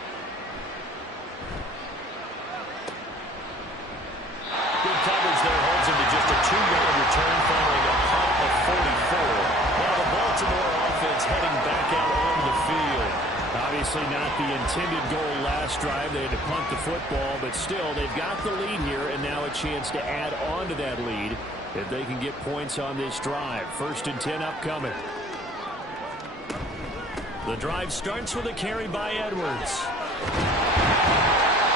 Good coverage there, holds him to just a 2-yard return following a punt of 44. Now the Baltimore offense heading back out onto the field. Obviously not the intended goal last drive. They had to punt the football, but still they've got the lead here, and now a chance to add on to that lead if they can get points on this drive. 1st and 10 upcoming. The drive starts with a carry by Edwards.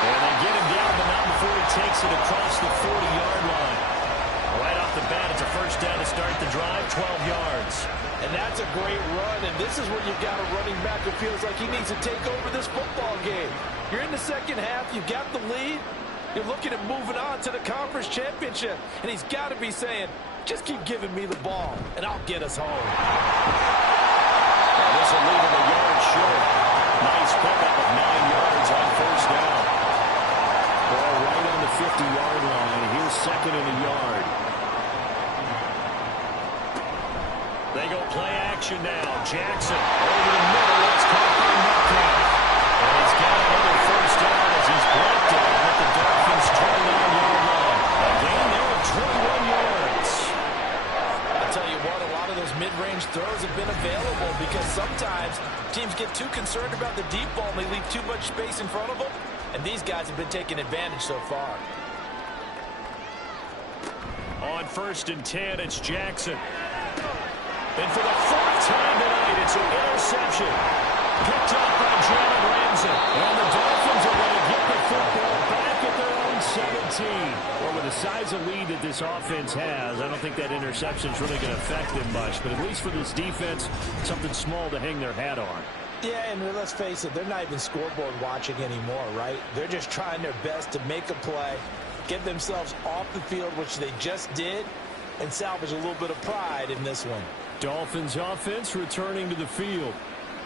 And they get him down, but not before he takes it across the 40-yard line. Right off the bat, it's a first down to start the drive, 12 yards. And that's a great run, and this is where you've got a running back who feels like he needs to take over this football game. You're in the second half, you've got the lead, you're looking at moving on to the conference championship, and he's got to be saying, just keep giving me the ball, and I'll get us home. And this will leave him a yard short. Nice pickup of 9 yards on first down. Ball right on the 50-yard line. Here's 2nd and a yard. They go play action now. Jackson over the middle. It's caught by Metcalf. And he's got another first down as he's blocked it at the teams get too concerned about the deep ball and they leave too much space in front of them. And these guys have been taking advantage so far. On 1st and 10, it's Jackson. And for the 4th time tonight, it's an interception. Picked up by Jalen Ramsey. And the Dolphins are going to get the football back at their own 17. Well, with the size of lead that this offense has, I don't think that interception is really going to affect them much. But at least for this defense, something small to hang their hat on. Yeah, and let's face it, they're not even scoreboard watching anymore, right? They're just trying their best to make a play, get themselves off the field, which they just did, and salvage a little bit of pride in this one. Dolphins offense returning to the field.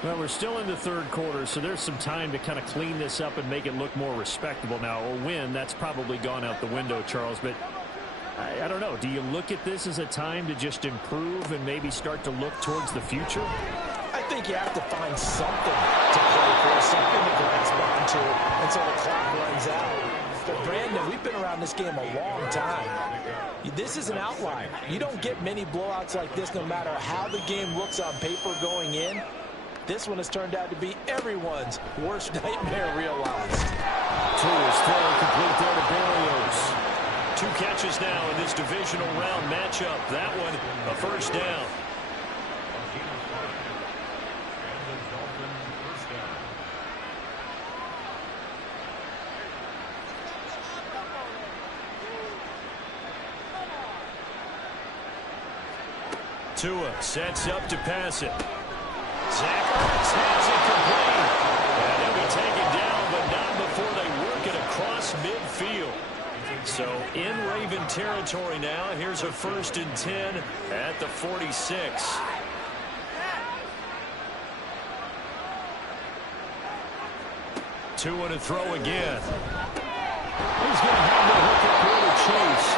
Well, we're still in the 3rd quarter, so there's some time to kind of clean this up and make it look more respectable. Now, a win, that's probably gone out the window, Charles, but I don't know. Do you look at this as a time to just improve and maybe start to look towards the future? I think you have to find something to play for, something to grasp onto until the clock runs out. But, Brandon, we've been around this game a long time. This is an outlier. You don't get many blowouts like this no matter how the game looks on paper going in. This one has turned out to be everyone's worst nightmare realized. Tours throw complete there to Barrios. 2 catches now in this divisional round matchup. That one, a 1st down. Tua sets up to pass it. Zach Ertz has it complete. And he'll be taken down, but not before they work it across midfield. So in Raven territory now. Here's a 1st and 10 at the 46. Tua to throw again. He's going to have the hook up here to Chase.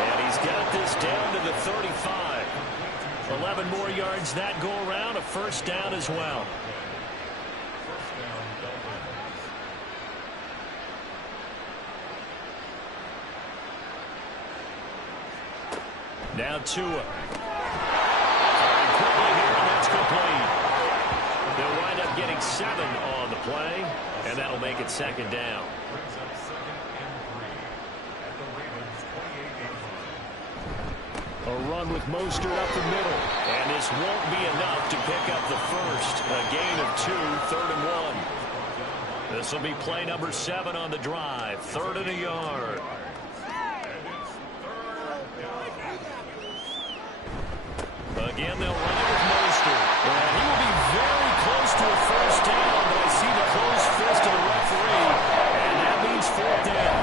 And he's got this down to the 35. 11 more yards that go around, a 1st down as well. Now Tua. And quickly here, and that's complete. They'll wind up getting 7 on the play, and that'll make it 2nd down. A run with Mostert up the middle. And this won't be enough to pick up the 1st. A gain of 2, 3rd and 1. This will be play number 7 on the drive. 3rd and a yard. Again, they'll run it with Mostert. And he will be very close to a 1st down, but I see the closed fist of the referee. And that means 4th down.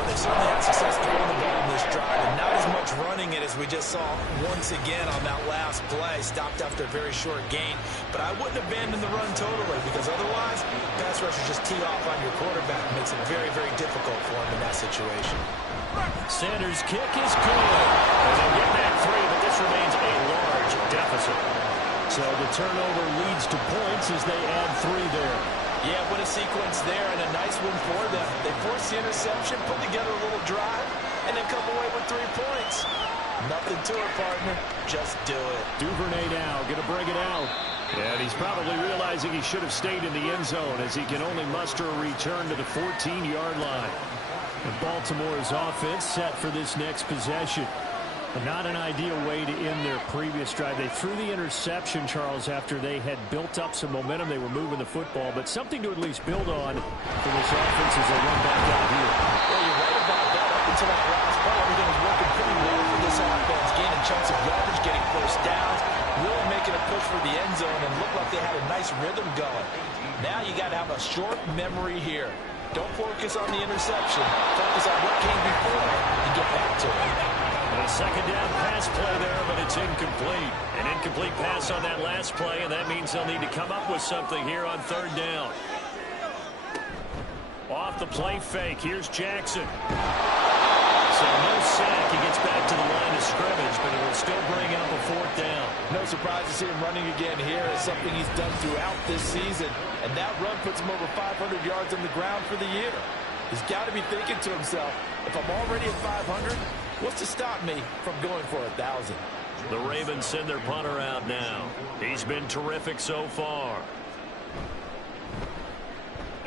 Well, they certainly had success throwing the ball in this drive, and not as much running it as we just saw once again on that last play. Stopped after a very short gain. But I wouldn't abandon the run totally, because otherwise, pass rushers just tee off on your quarterback. It makes it very, very difficult for him in that situation. Sanders' kick is good. And they'll get that 3, but this remains a large deficit. So the turnover leads to points as they add 3 there. Yeah, what a sequence there, and a nice win for them. They forced the interception, put together a little drive, and then come away with 3 points. Nothing to it, partner. Just do it. Duvernay now going to bring it out. And he's probably realizing he should have stayed in the end zone as he can only muster a return to the 14-yard line. And Baltimore's offense set for this next possession. Not an ideal way to end their previous drive. They threw the interception, Charles, after they had built up some momentum. They were moving the football, but something to at least build on for this offense as they run back out here. Well, you're right about that. Up until that last play, everything was working pretty well for this offense. Gaining chunks of yardage, getting 1st downs, really making a push for the end zone, and looked like they had a nice rhythm going. Now you got to have a short memory here. Don't focus on the interception. Focus on what came before and get back to it. And a 2nd down pass play there, but it's incomplete. An incomplete pass on that last play, and that means they'll need to come up with something here on 3rd down. Off the play fake, here's Jackson. So no sack. He gets back to the line of scrimmage, but it will still bring up a 4th down. No surprise to see him running again here. It's something he's done throughout this season. And that run puts him over 500 yards on the ground for the year. He's got to be thinking to himself, if I'm already at 500, what's to stop me from going for 1,000? The Ravens send their punter out now. He's been terrific so far.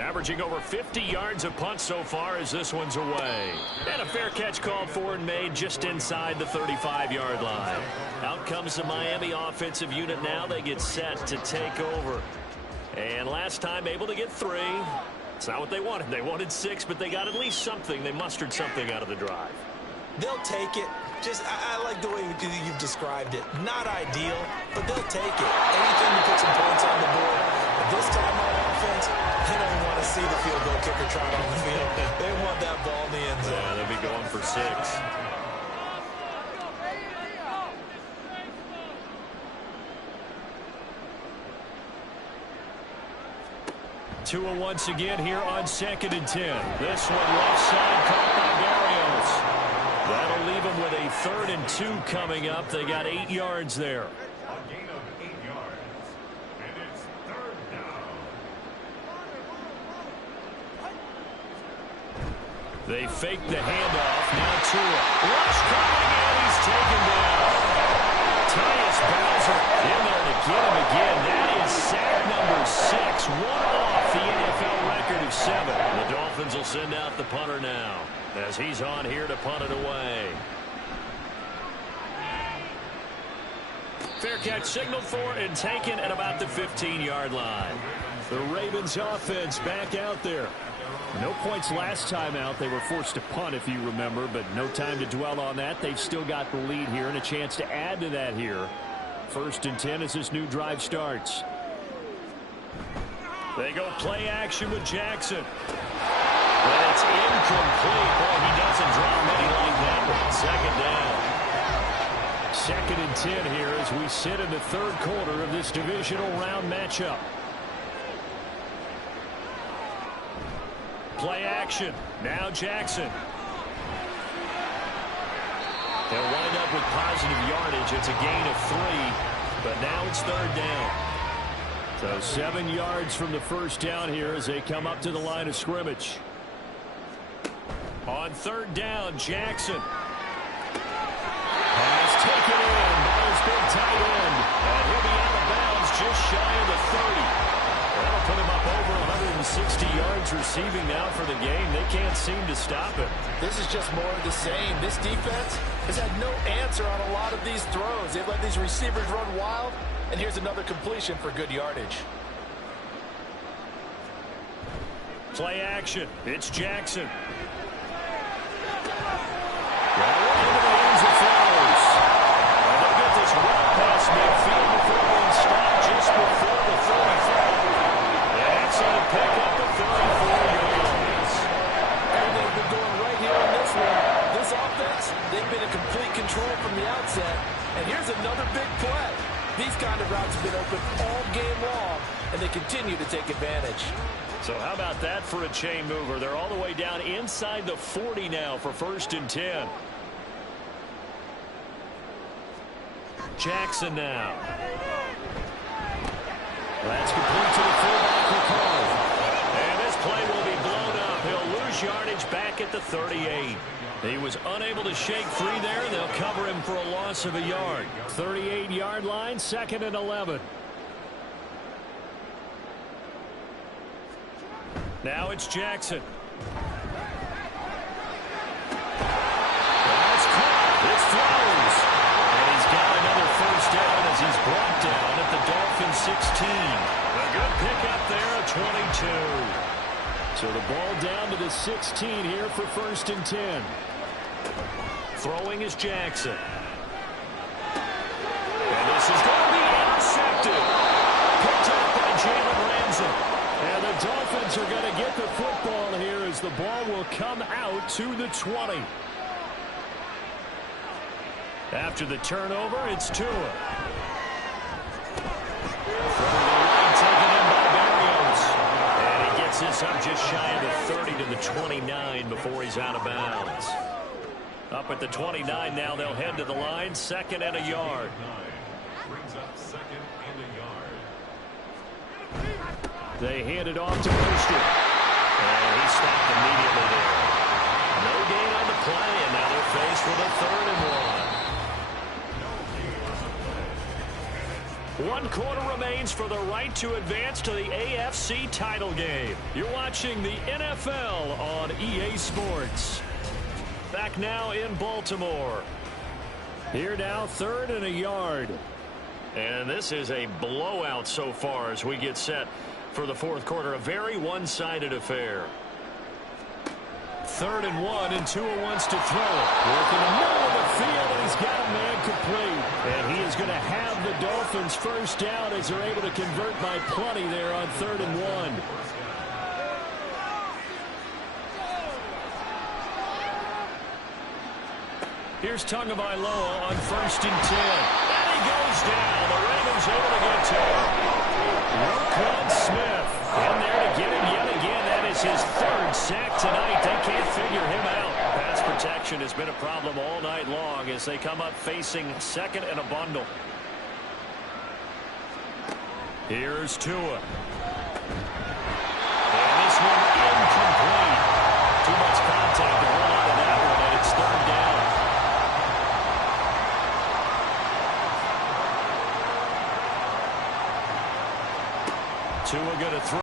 Averaging over 50 yards a punt so far as this one's away. And a fair catch called for and made just inside the 35-yard line. Out comes the Miami offensive unit now. They get set to take over. And last time able to get 3. It's not what they wanted. They wanted 6, but they got at least something. They mustered something out of the drive. They'll take it. I like the way you've described it. Not ideal, but they'll take it. Anything to put some points on the board. But this time on offense, they don't even want to see the field goal kicker trot on the field. They want that ball in the end zone. Yeah, they'll be going for 6. Tua once again here on 2nd and 10. This one left side caught by Barrios. That'll leave them with a 3rd and 2 coming up. They got 8 yards there. A gain of 8 yards. And it's 3rd down. They fake the handoff. Now Tua. Rush coming in. He's taken down. Tyus Bowser in there to get him again. That is sack number 6. One off the NFL record of 7. The Dolphins will send out the punter now as he's on here to punt it away. Fair catch signaled for and taken at about the 15-yard line. The Ravens offense back out there. No points last time out. They were forced to punt, if you remember, but no time to dwell on that. They've still got the lead here and a chance to add to that here. 1st and 10 as this new drive starts. They go play action with Jackson. But it's incomplete. Boy, he doesn't drop many like that one. 2nd and 10. 2nd and 10 here as we sit in the 3rd quarter of this divisional round matchup. Play action. Now Jackson. They'll wind up with positive yardage. It's a gain of 3, but now it's 3rd down. So 7 yards from the 1st down here as they come up to the line of scrimmage. On 3rd down, Jackson. Pass taken in by his big tight end. And he'll be out of bounds just shy of the 30. That'll put him up over 160 yards receiving now for the game. They can't seem to stop him. This is just more of the same. This defense has had no answer on a lot of these throws. They've let these receivers run wild, and here's another completion for good yardage. Play action. It's Jackson. Right into the hands of Flowers. And they'll get this well past midfield before being stopped just before the 35. Excellent pickup at 34 yards. And they've been going right here in this one. This offense, they've been in complete control from the outset. And here's another big play. These kind of routes have been open all game long, and they continue to take advantage. So how about that for a chain mover? They're all the way down inside the 40 now for 1st and 10. Jackson now. That's complete to the fullback for Cole. And this play will be blown up. He'll lose yardage back at the 38. He was unable to shake free there, and they'll cover him for a loss of a yard. 38-yard line, 2nd and 11. Now it's Jackson. That's caught. It's Flowers. And he's got another 1st down as he's brought down at the Dolphins 16. A good pickup there, a 22. So the ball down to the 16 here for 1st and 10. Throwing is Jackson. And this is going to be intercepted. Picked up by Jalen Ramsey. And the Dolphins are going to get the football here as the ball will come out to the 20. After the turnover, it's Tua. From the right, taken in by Barrios. And he gets this up just shy of the 30 to the 29 before he's out of bounds. Up at the 29 now, they'll head to the line, 2nd and a yard. Brings up 2nd and a yard. They hand it off to Brewster. And he stopped immediately there. No gain on the play, and now they're faced with a 3rd and 1. 1 quarter remaining. games for the right to advance to the AFC title game. You're watching the NFL on EA Sports. Back now in Baltimore. Here now, 3rd and a yard. And this is a blowout so far as we get set for the fourth quarter. A very one-sided affair. 3rd and 1, and Tua wants to throw it. Working the middle of the field, and he's got a man complete. And he is going to have the Dolphins first down as they're able to convert by plenty there on 3rd and 1. Here's Tagovailoa on 1st and 10. And he goes down. The Ravens able to get to him. Roquan Smith in there to get him yet again. That is his 3rd sack tonight. They can't figure him out. Pass protection has been a problem all night long as they come up facing 2nd and a bundle. Here's Tua. And this one incomplete. Too much contact to hold on to that one, and it's 3rd down. Tua going to throw.